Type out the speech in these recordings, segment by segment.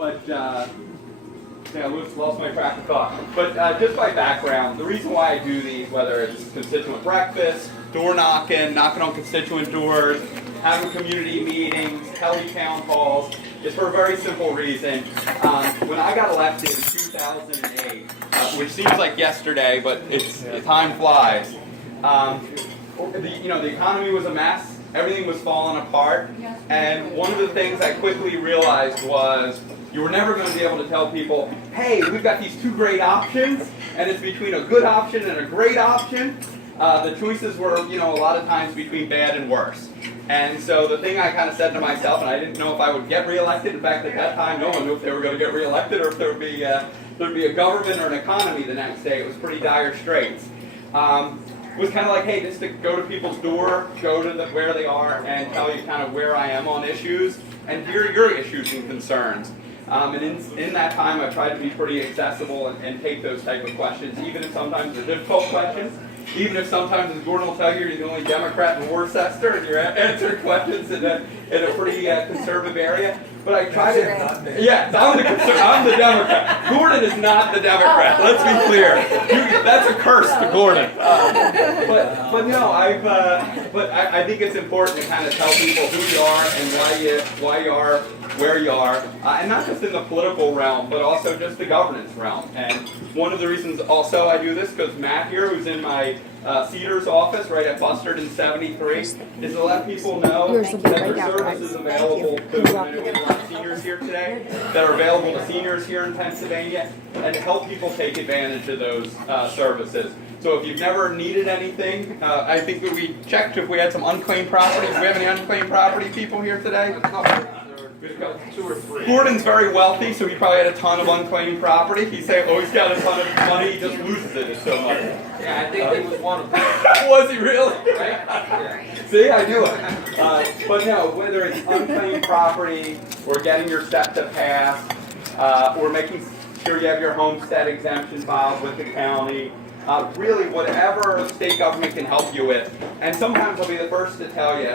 But yeah, I lost my track of thought. But just by background, the reason why I do these, whether it's constituent breakfast, door knocking, knocking on constituent doors, having community meetings, tele-town halls, is for a very simple reason. When I got elected in 2008, which seems like yesterday, but time flies. The economy was a mess. Everything was falling apart. And one of the things I quickly realized was you were never going to be able to tell people, hey, we've got these two great options, and it's between a good option and a great option. The choices were, a lot of times between bad and worse. And so the thing I kind of said to myself, and I didn't know if I would get reelected. In fact, at that time, no one knew if they were going to get reelected or if there would be a government or an economy the next day. It was pretty dire straits. It was kind of like, hey, just to go to people's door, go to where they are, and tell you kind of where I am on issues, and hear your issues and concerns. And in that time, I've tried to be pretty accessible and take those type of questions, even if sometimes they're difficult questions. Even if sometimes, as Gordon will tell you, you're the only Democrat in Worcester and you're answering questions in a pretty conservative area. But I try to... Yeah, I'm the Democrat. Gordon is not the Democrat. Let's be clear. That's a curse to Gordon. But no, I think it's important to kind of tell people who you are and why you are where you are, and not just in the political realm, but also just the governance realm. And one of the reasons also I do this, because Matt here, who's in my Cedars office right at Bustard in 73, is to let people know that there's services available to a lot of seniors here today, that are available to seniors here in Pennsylvania, and to help people take advantage of those services. So if you've never needed anything, I think that we checked if we had some unclaimed property. Do we have any unclaimed property people here today? Two or three. Gordon's very wealthy, so he probably had a ton of unclaimed property. He's always got a ton of money, he just loses it so much. Yeah, I think he was one of them. Was he really? Right? Yeah. See, I knew it. But no, whether it's unclaimed property, or getting your step to pass, or making sure you have your homestead exemption filed with the county, really whatever state government can help you with. And sometimes I'll be the first to tell you,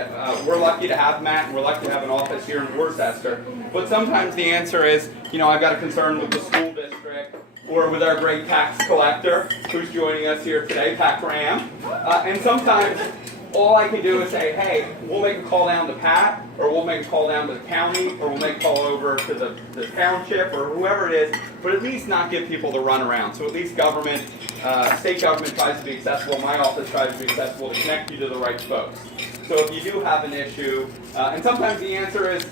we're lucky to have Matt, and we're lucky to have an office here in Worcester. But sometimes the answer is, I've got a concern with the school district, or with our great tax collector, who's joining us here today, Pat Graham. And sometimes all I can do is say, hey, we'll make a call down to Pat, or we'll make a call down to the county, or we'll make a call over to the township, or whoever it is, but at least not give people the runaround. So at least government, state government tries to be accessible, my office tries to be accessible to connect you to the right folks. So if you do have an issue, and sometimes the answer is,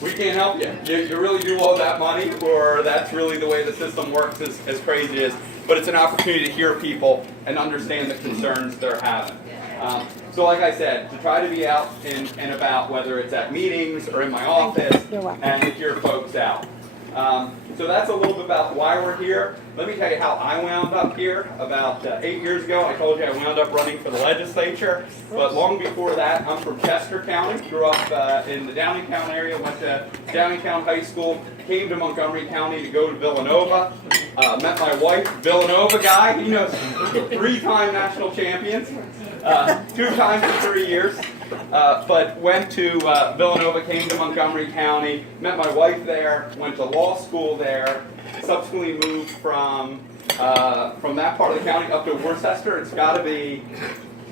we can't help you. You really do owe that money, or that's really the way the system works, as crazy as. But it's an opportunity to hear people and understand the concerns they're having. So like I said, to try to be out and about, whether it's at meetings or in my office, and to hear folks out. So that's a little bit about why we're here. Let me tell you how I wound up here. About 8 years ago, I told you I wound up running for the legislature. But long before that, I'm from Chester County. Grew up in the Downingtown area, went to Downingtown High School, came to Montgomery County to go to Villanova. Met my wife, Villanova guy. He knows 3-time national champions. 2 times in 3 years, but went to Villanova, came to Montgomery County, met my wife there, went to law school there, subsequently moved from that part of the county up to Worcester. It's got to be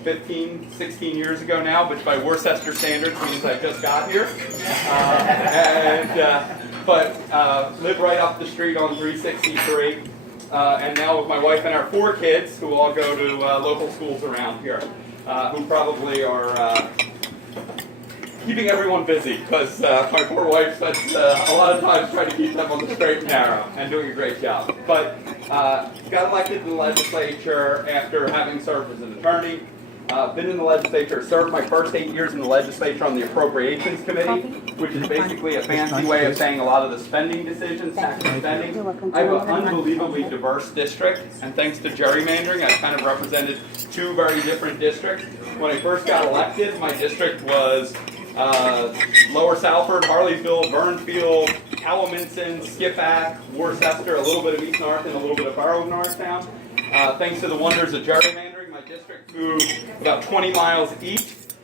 15, 16 years ago now, which by Worcester standards means I just got here. But lived right up the street on 363. And now with my wife and our 4 kids, who all go to local schools around here, who probably are keeping everyone busy, because my poor wife spends a lot of time trying to keep them on the straight and narrow, and doing a great job. But got elected to the legislature after having served as an attorney. Been in the legislature, served my first 8 years in the legislature on the Appropriations Committee, which is basically a fancy way of saying a lot of the spending decisions, tax spending. I have an unbelievably diverse district, and thanks to gerrymandering, I've kind of represented 2 very different districts. When I first got elected, my district was Lower Salford, Harleysville, Burnfield, Halaminson, Skipack, Worcester, a little bit of East North, and a little bit of Borough of Norristown. Thanks to the wonders of gerrymandering, my district moved about 20 miles east,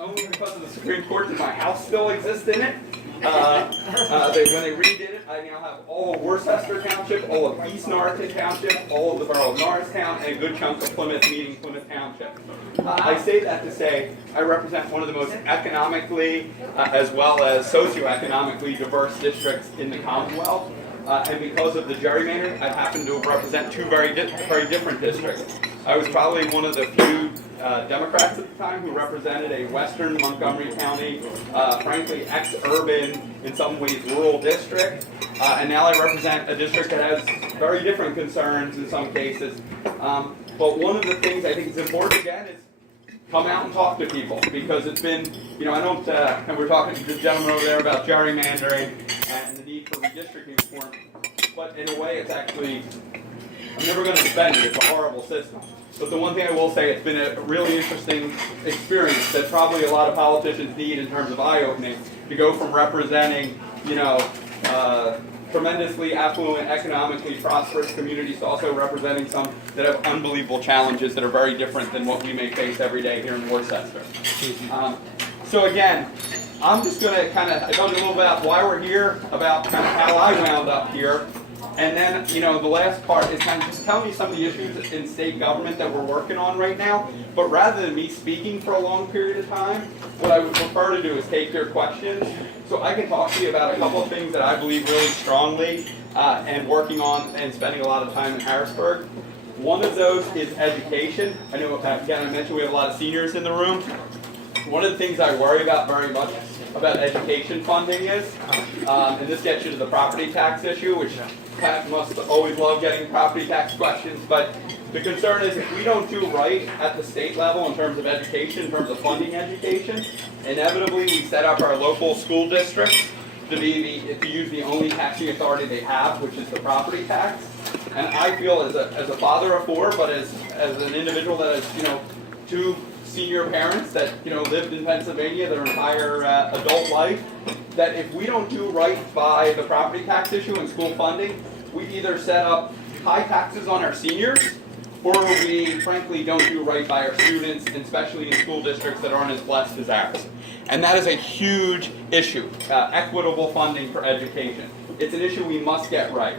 only because of the Supreme Court that my house still exists in it. When they redid it, I now have all of Worcester Township, all of East Norriton Township, all of the borough of Norristown, and a good chunk of Plymouth, meaning Plymouth Township. I say that to say I represent one of the most economically as well as socioeconomically diverse districts in the Commonwealth. And because of the gerrymandering, I happen to represent two very different districts. I was probably one of the few Democrats at the time who represented a western Montgomery County, frankly ex-urban, in some ways rural district. And now I represent a district that has very different concerns in some cases. But one of the things I think is important again is come out and talk to people, because it's been, I don't, and we're talking to the gentleman over there about gerrymandering and the need for redistricting reform, but in a way it's actually, I'm never going to defend it, it's a horrible system. But the one thing I will say, it's been a really interesting experience that probably a lot of politicians need in terms of eye-opening, to go from representing, tremendously affluent, economically prosperous communities to also representing some that have unbelievable challenges that are very different than what we may face every day here in Worcester. So again, I'm just going to kind of, I told you a little bit about why we're here, about kind of how I wound up here, and then, the last part is kind of just telling you some of the issues in state government that we're working on right now. But rather than me speaking for a long period of time, what I would prefer to do is take your questions. So I can talk to you about a couple of things that I believe really strongly and working on and spending a lot of time in Harrisburg. One of those is education. I know, again, I mentioned we have a lot of seniors in the room. One of the things I worry about very much about education funding is, and this gets you to the property tax issue, which Pat must always love getting property tax questions, but the concern is if we don't do right at the state level in terms of education, in terms of funding education, inevitably we set up our local school districts to use the only taxing authority they have, which is the property tax. And I feel as a father of four, but as an individual that has, two senior parents that, lived in Pennsylvania their entire adult life, that if we don't do right by the property tax issue and school funding, we either set up high taxes on our seniors, or we frankly don't do right by our students, and especially in school districts that aren't as blessed as ours. And that is a huge issue, equitable funding for education. It's an issue we must get right.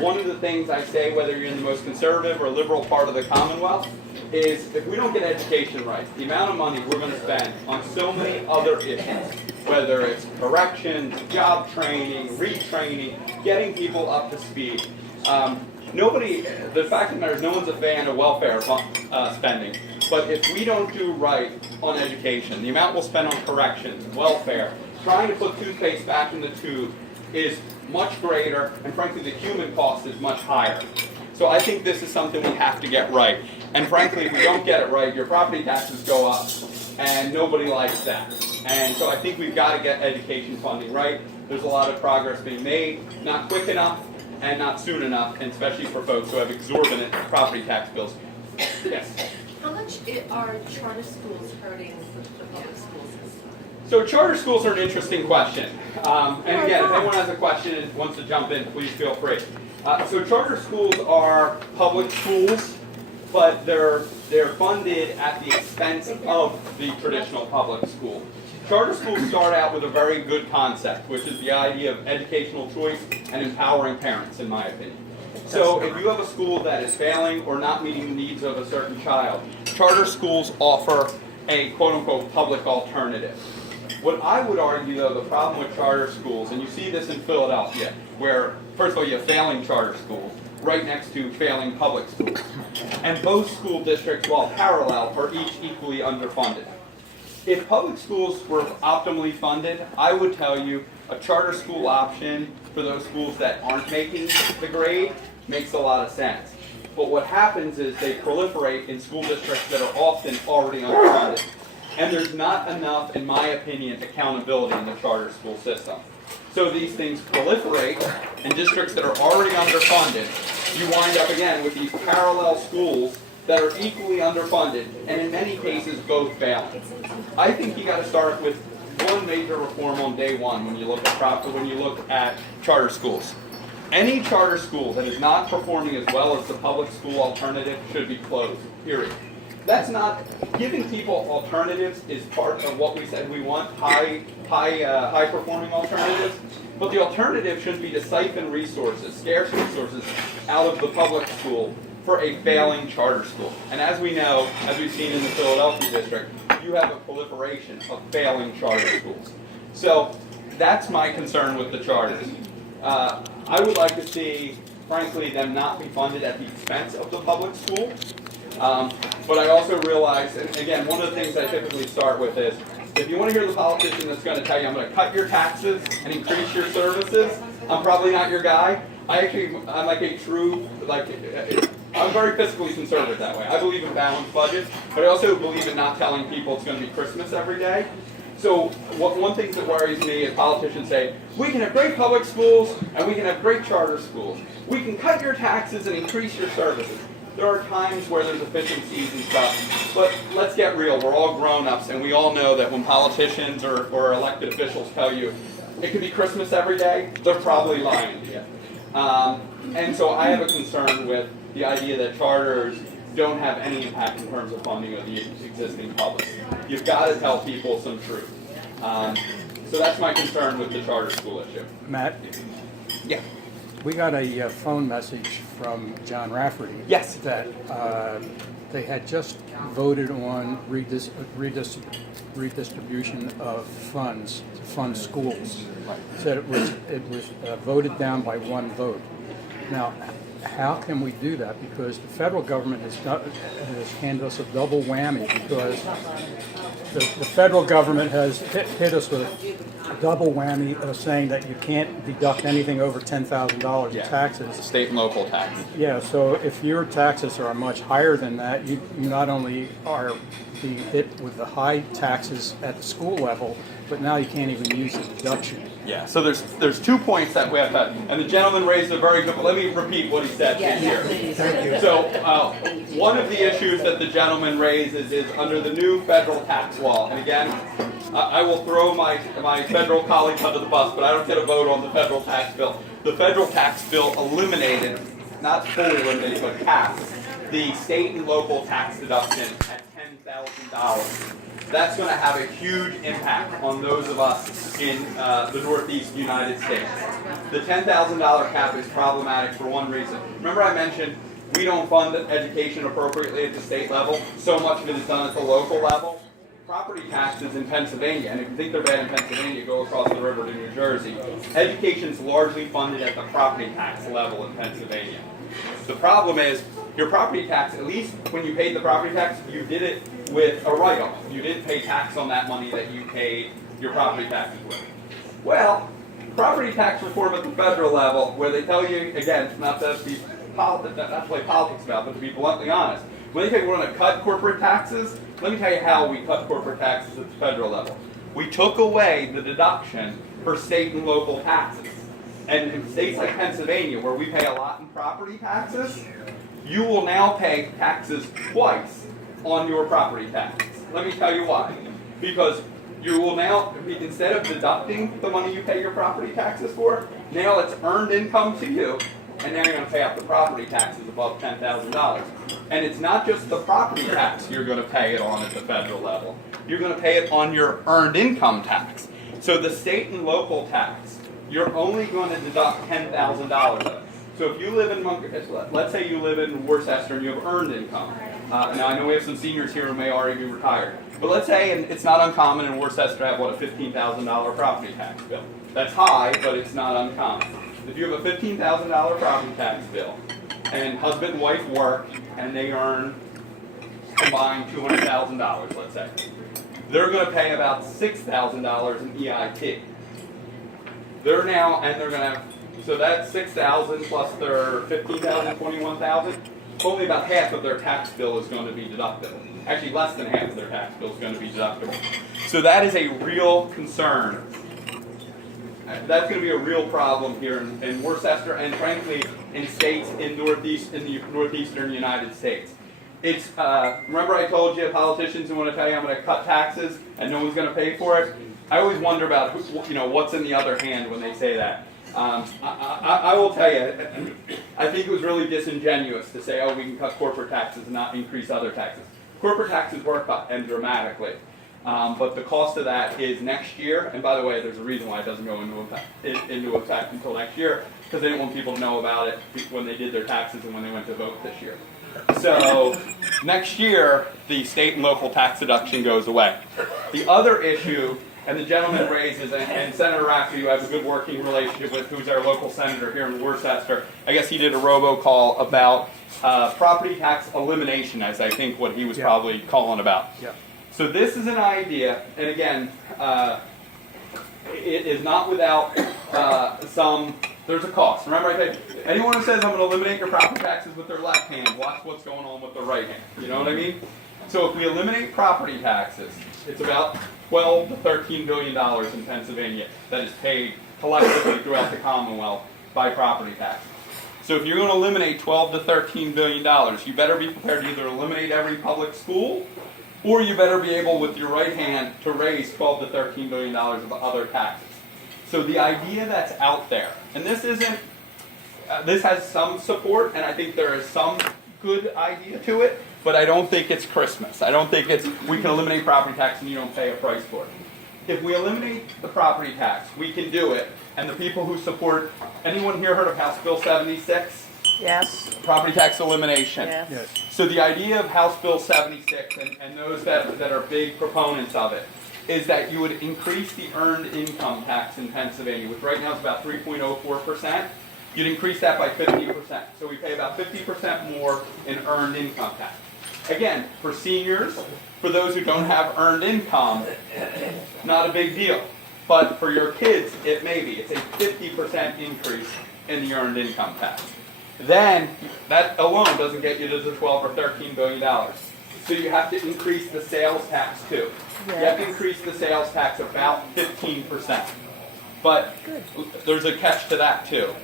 One of the things I say, whether you're in the most conservative or liberal part of the Commonwealth, is if we don't get education right, the amount of money we're going to spend on so many other issues, whether it's corrections, job training, retraining, getting people up to speed. The fact of the matter is no one's a fan of welfare spending, but if we don't do right on education, the amount we'll spend on corrections, welfare, trying to put toothpaste back in the tube is much greater, and frankly the human cost is much higher. So I think this is something we have to get right. And frankly, if we don't get it right, your property taxes go up, and nobody likes that. And so I think we've got to get education funding right. There's a lot of progress being made, not quick enough and not soon enough, and especially for folks who have exorbitant property tax bills. Yes? How much are charter schools hurting the public school system? So charter schools are an interesting question. And again, if anyone has a question and wants to jump in, please feel free. So charter schools are public schools, but they're funded at the expense of the traditional public school. Charter schools start out with a very good concept, which is the idea of educational choice and empowering parents, in my opinion. So if you have a school that is failing or not meeting the needs of a certain child, charter schools offer a quote-unquote public alternative. What I would argue, though, the problem with charter schools, and you see this in Philadelphia, where, first of all, you have failing charter schools right next to failing public schools. And both school districts, while parallel, are each equally underfunded. If public schools were optimally funded, I would tell you a charter school option for those schools that aren't making the grade makes a lot of sense. But what happens is they proliferate in school districts that are often already underfunded. And there's not enough, in my opinion, accountability in the charter school system. So these things proliferate in districts that are already underfunded. You wind up again with these parallel schools that are equally underfunded, and in many cases both failing. I think you got to start with one major reform on day one when you look at charter schools. Any charter school that is not performing as well as the public school alternative should be closed, period. that's not, giving people alternatives is part of what we said we want, high performing alternatives. But the alternative should be to siphon resources, scarce resources, out of the public school for a failing charter school. And as we know, as we've seen in the Philadelphia district, you have a proliferation of failing charter schools. So that's my concern with the charters. I would like to see, frankly, them not be funded at the expense of the public school. But I also realize, and again, one of the things I typically start with is, if you want to hear the politician that's going to tell you, I'm going to cut your taxes and increase your services, I'm probably not your guy. I'm like a true, I'm very fiscally conservative that way. I believe in balanced budgets, but I also believe in not telling people it's going to be Christmas every day. So one thing that worries me is politicians say, we can have great public schools and we can have great charter schools. We can cut your taxes and increase your services. There are times where there's efficiencies and stuff, but let's get real. We're all grown-ups, and we all know that when politicians or elected officials tell you it could be Christmas every day, they're probably lying to you. And so I have a concern with the idea that charters don't have any impact in terms of funding of the existing public. You've got to tell people some truth. So that's my concern with the charter school issue. Matt, Yeah. we got a phone message from John Rafferty. Yes. That they had just voted on redistribution of funds to fund schools. Said it was voted down by one vote. Now, how can we do that? Because the federal government has handed us a double whammy, because the federal government has hit us with a double whammy of saying that you can't deduct anything over $10,000 in taxes. State and local tax. Yeah, so if your taxes are much higher than that, you not only are being hit with the high taxes at the school level, but now you can't even use the deduction. Yeah, so there's 2 points that we have to, and the gentleman raised a very good, let me repeat what he said here. Thank you. So one of the issues that the gentleman raises is under the new federal tax law, and again, I will throw my federal colleagues under the bus, but I don't get a vote on the federal tax bill. The federal tax bill eliminated, not fully eliminated, but capped the state and local tax deduction at $10,000. That's going to have a huge impact on those of us in the Northeast United States. The $10,000 cap is problematic for one reason. Remember I mentioned we don't fund education appropriately at the state level. So much of it is done at the local level. Property taxes in Pennsylvania, and if you think they're bad in Pennsylvania, go across the river to New Jersey. Education is largely funded at the property tax level in Pennsylvania. The problem is, your property tax, at least when you paid the property tax, you did it with a write-off. You didn't pay tax on that money that you paid your property taxes with. Well, property tax reform at the federal level, where they tell you, again, not to play politics about, but to be bluntly honest, when they tell you we're going to cut corporate taxes, let me tell you how we cut corporate taxes at the federal level. We took away the deduction for state and local taxes. And in states like Pennsylvania, where we pay a lot in property taxes, you will now pay taxes twice on your property taxes. Let me tell you why. Because you will now, instead of deducting the money you pay your property taxes for, now it's earned income to you, and now you're going to pay off the property taxes above $10,000. And it's not just the property tax you're going to pay it on at the federal level. You're going to pay it on your earned income tax. So the state and local tax, you're only going to deduct $10,000 of it. So if you live in let's say you live in Worcester and you have earned income. Now I know we have some seniors here who may already be retired. But let's say, and it's not uncommon in Worcester to have, a $15,000 property tax bill. That's high, but it's not uncommon. If you have a $15,000 property tax bill, and husband and wife work, and they earn combined $200,000, let's say, they're going to pay about $6,000 in EIT. They're going to have, so that's $6,000 plus their $15,000, $21,000. Only about half of their tax bill is going to be deductible. Actually, less than half of their tax bill is going to be deductible. So that is a real concern. That's going to be a real problem here in Worcester, and frankly, in states in the northeastern United States. It's remember I told you politicians who want to tell you I'm going to cut taxes and no one's going to pay for it. I always wonder about what's in the other hand when they say that. I will tell you, I think it was really disingenuous to say, oh, we can cut corporate taxes and not increase other taxes. Corporate taxes were cut, and dramatically. But the cost of that is next year, and by the way, there's a reason why it doesn't go into effect until next year, because they didn't want people to know about it when they did their taxes and when they went to vote this year. So next year, the state and local tax deduction goes away. The other issue, and the gentleman raises, and Senator Rafferty, who I have a good working relationship with, who's our local senator here in Worcester, I guess he did a robocall about property tax elimination, as I think what he was probably calling about. Yeah. So this is an idea, and again, it is not without there's a cost. Remember I said, anyone who says I'm going to eliminate your property taxes with their left hand, watch what's going on with their right hand. You know what I mean? So if we eliminate property taxes, it's about $12 to $13 billion in Pennsylvania that is paid collectively throughout the Commonwealth by property taxes. So if you're going to eliminate $12 to $13 billion, you better be prepared to either eliminate every public school, or you better be able, with your right hand, to raise $12 to $13 billion of other taxes. So the idea that's out there, and this isn't, this has some support, and I think there is some good idea to it, but I don't think it's Christmas. I don't think it's, we can eliminate property tax and you don't pay a price for it. If we eliminate the property tax, we can do it, and the people who support, anyone here heard of House Bill 76? Yes. Property tax elimination. Yes. Yes. So the idea of House Bill 76 and those that are big proponents of it is that you would increase the earned income tax in Pennsylvania, which right now is about 3.04%. You'd increase that by 50%. So we pay about 50% more in earned income tax. Again, for seniors, for those who don't have earned income, not a big deal. But for your kids, it may be. It's a 50% increase in the earned income tax. Then, that alone doesn't get you to the $12 or $13 billion. So you have to increase the sales tax too. You have to increase the sales tax about 15%. But there's a catch to that too.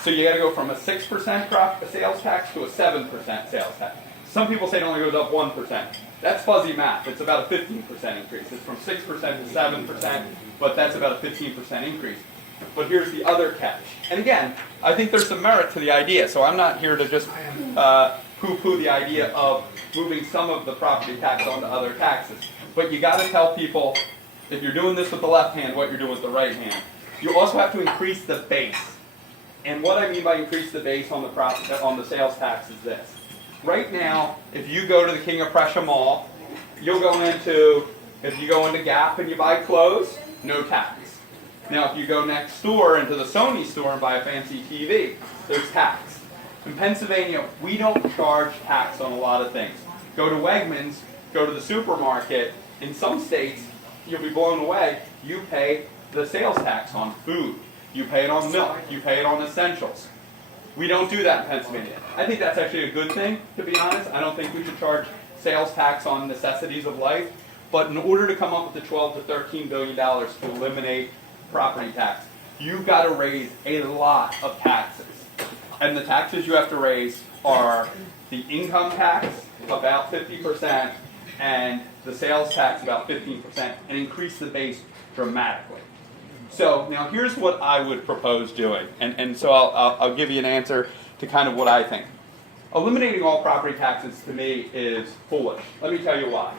So you got to go from a 6% sales tax to a 7% sales tax. Some people say it only goes up 1%. That's fuzzy math. It's about a 15% increase. It's from 6% to 7%, but that's about a 15% increase. But here's the other catch. And again, I think there's some merit to the idea, so I'm not here to just poo-poo the idea of moving some of the property tax onto other taxes. But you got to tell people, if you're doing this with the left hand, what you're doing with the right hand. You also have to increase the base. And what I mean by increase the base on the sales tax is this. Right now, if you go to the King of Prussia Mall, you'll go into, if you go into Gap and you buy clothes, no tax. Now, if you go next door into the Sony store and buy a fancy TV, there's tax. In Pennsylvania, we don't charge tax on a lot of things. Go to Wegmans, go to the supermarket. In some states, you'll be blown away. You pay the sales tax on food. You pay it on milk. You pay it on essentials. We don't do that in Pennsylvania. I think that's actually a good thing, to be honest. I don't think we should charge sales tax on necessities of life. But in order to come up with the $12 to $13 billion to eliminate property tax, you've got to raise a lot of taxes. And the taxes you have to raise are the income tax, about 50%, and the sales tax, about 15%, and increase the base dramatically. So now here's what I would propose doing, and so I'll give you an answer to kind of what I think. Eliminating all property taxes to me is foolish. Let me tell you why.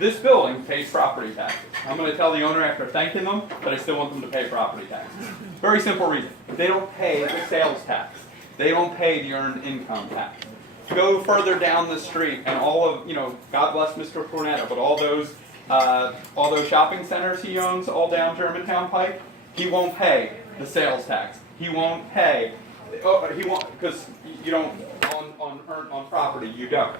This building pays property taxes. I'm going to tell the owner after thanking them that I still want them to pay property taxes. Very simple reason. They don't pay the sales tax. They don't pay the earned income tax. Go further down the street and all of, God bless Mr. Cornetto, but all those shopping centers he owns all down Germantown Pike, he won't pay the sales tax. He won't pay, because you don't, on property, you don't.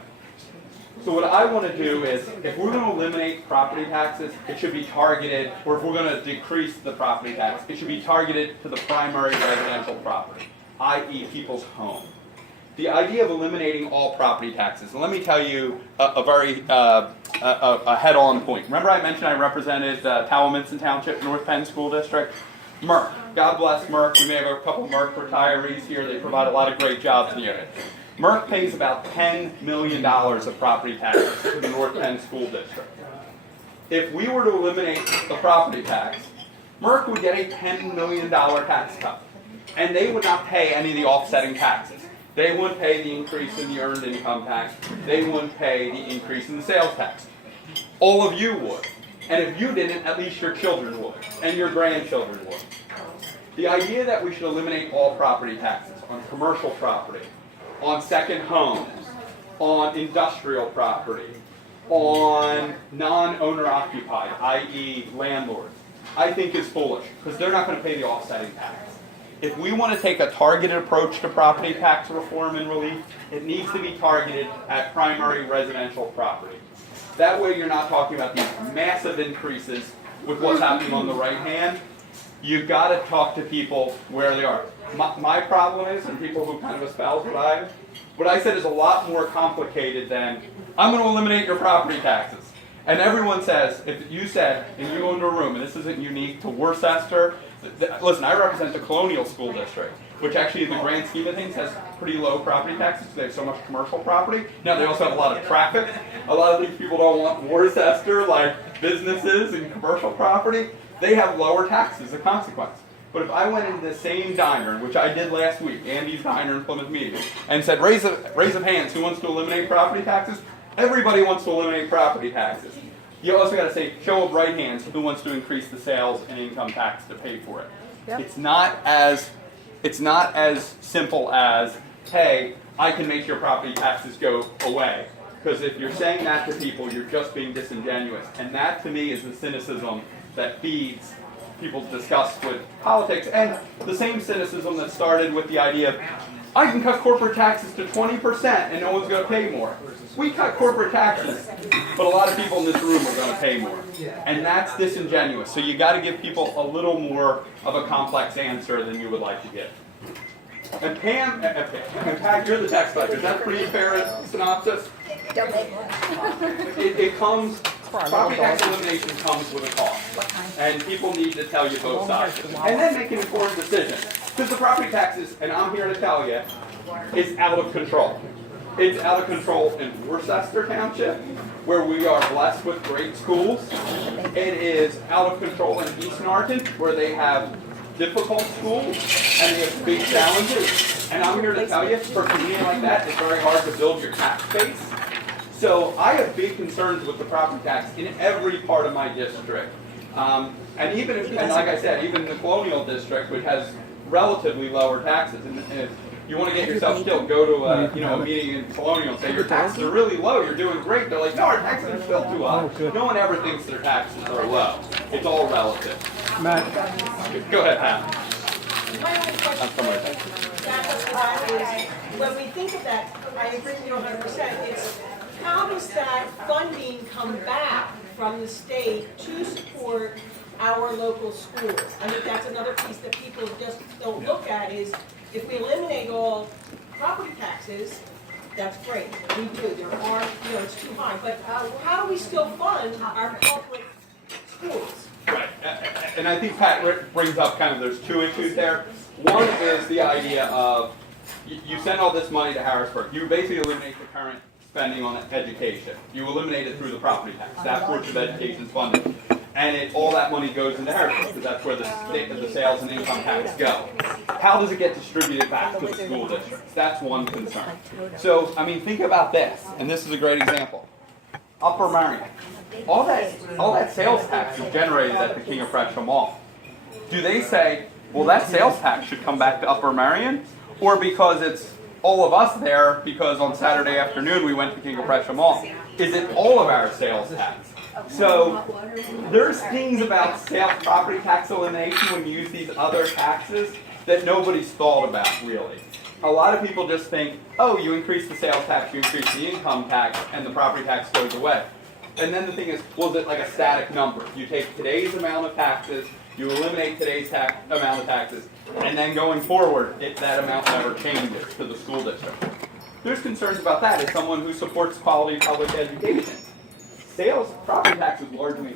So what I want to do is, if we're going to eliminate property taxes, it should be targeted, or if we're going to decrease the property tax, it should be targeted to the primary residential property, i.e. people's home. The idea of eliminating all property taxes, and let me tell you a very head-on point. Remember I mentioned I represented Tallaminson Township, North Penn School District? Merck. God bless Merck. We may have a couple of Merck retirees here. They provide a lot of great jobs in the area. Merck pays about $10 million of property taxes to the North Penn School District. If we were to eliminate the property tax, Merck would get a $10 million tax cut. And they would not pay any of the offsetting taxes. They wouldn't pay the increase in the earned income tax. They wouldn't pay the increase in the sales tax. All of you would. And if you didn't, at least your children would, and your grandchildren would. The idea that we should eliminate all property taxes on commercial property, on second homes, on industrial property, on non-owner occupied, i.e. landlords, I think is foolish, because they're not going to pay the offsetting tax. If we want to take a targeted approach to property tax reform and relief, it needs to be targeted at primary residential property. That way you're not talking about these massive increases with what's happening on the right hand. You've got to talk to people where they are. My problem is, and people who kind of espouse what I said is a lot more complicated than, I'm going to eliminate your property taxes. And everyone says, if you said, and you go into a room, and this isn't unique to Worcester, listen, I represent the Colonial School District, which actually in the grand scheme of things has pretty low property taxes because they have so much commercial property. Now they also have a lot of traffic. A lot of these people don't want Worcester, like businesses and commercial property. They have lower taxes as a consequence. But if I went into the same diner, which I did last week, Andy's Diner in Plymouth Meeting, and said, raise of hands, who wants to eliminate property taxes? Everybody wants to eliminate property taxes. You also got to say, show of right hands, who wants to increase the sales and income tax to pay for it. Yep. It's not as simple as, hey, I can make your property taxes go away. Because if you're saying that to people, you're just being disingenuous. And that, to me, is the cynicism that feeds people's disgust with politics. And the same cynicism that started with the idea of, I can cut corporate taxes to 20% and no one's going to pay more. We cut corporate taxes, but a lot of people in this room are going to pay more. And that's disingenuous. So you got to give people a little more of a complex answer than you would like to give. And Pam, and Pat, you're the tax collector. Is that a pretty fair synopsis? It comes, property tax elimination comes with a cost. And people need to tell you both sides. And then make an informed decision. Because the property taxes, and I'm here to tell you, is out of control. It's out of control in Worcester Township, where we are blessed with great schools. It is out of control in East Norton, where they have difficult schools and they have big challenges. And I'm here to tell you, for a community like that, it's very hard to build your tax base. So I have big concerns with the property tax in every part of my district. And even if, and like I said, even the Colonial District, which has relatively lower taxes, and if you want to get yourself killed, go to a meeting in Colonial and say your taxes are really low, you're doing great. They're like, no, our taxes are still too high. No one ever thinks their taxes are low. It's all relative. Matt. Go ahead, Pat. My only question is, when we think of that, I agree with you 100%, it's how does that funding come back from the state to support our local schools? I think that's another piece that people just don't look at is, if we eliminate all property taxes, that's great. We do. There are, it's too high. But how do we still fund our public schools? Right. And I think Pat brings up kind of, there's two issues there. One is the idea of, you send all this money to Harrisburg. You basically eliminate the current spending on education. You eliminate it through the property tax. That portion of education is funded. And all that money goes into Harrisburg, because that's where the sales and income tax go. How does it get distributed back to the school districts? That's one concern. So, I mean, think about this, and this is a great example. Upper Marion. All that sales tax is generated at the King of Prussia Mall. Do they say, well, that sales tax should come back to Upper Marion? Or because it's all of us there, because on Saturday afternoon we went to King of Prussia Mall? Is it all of our sales tax? So there's things about property tax elimination when you use these other taxes that nobody's thought about, really. A lot of people just think, oh, you increase the sales tax, you increase the income tax, and the property tax goes away. And then the thing is, well, is it like a static number? You take today's amount of taxes, you eliminate today's amount of taxes, and then going forward, that amount never changes to the school district. There's concerns about that as someone who supports quality public education. Property tax is largely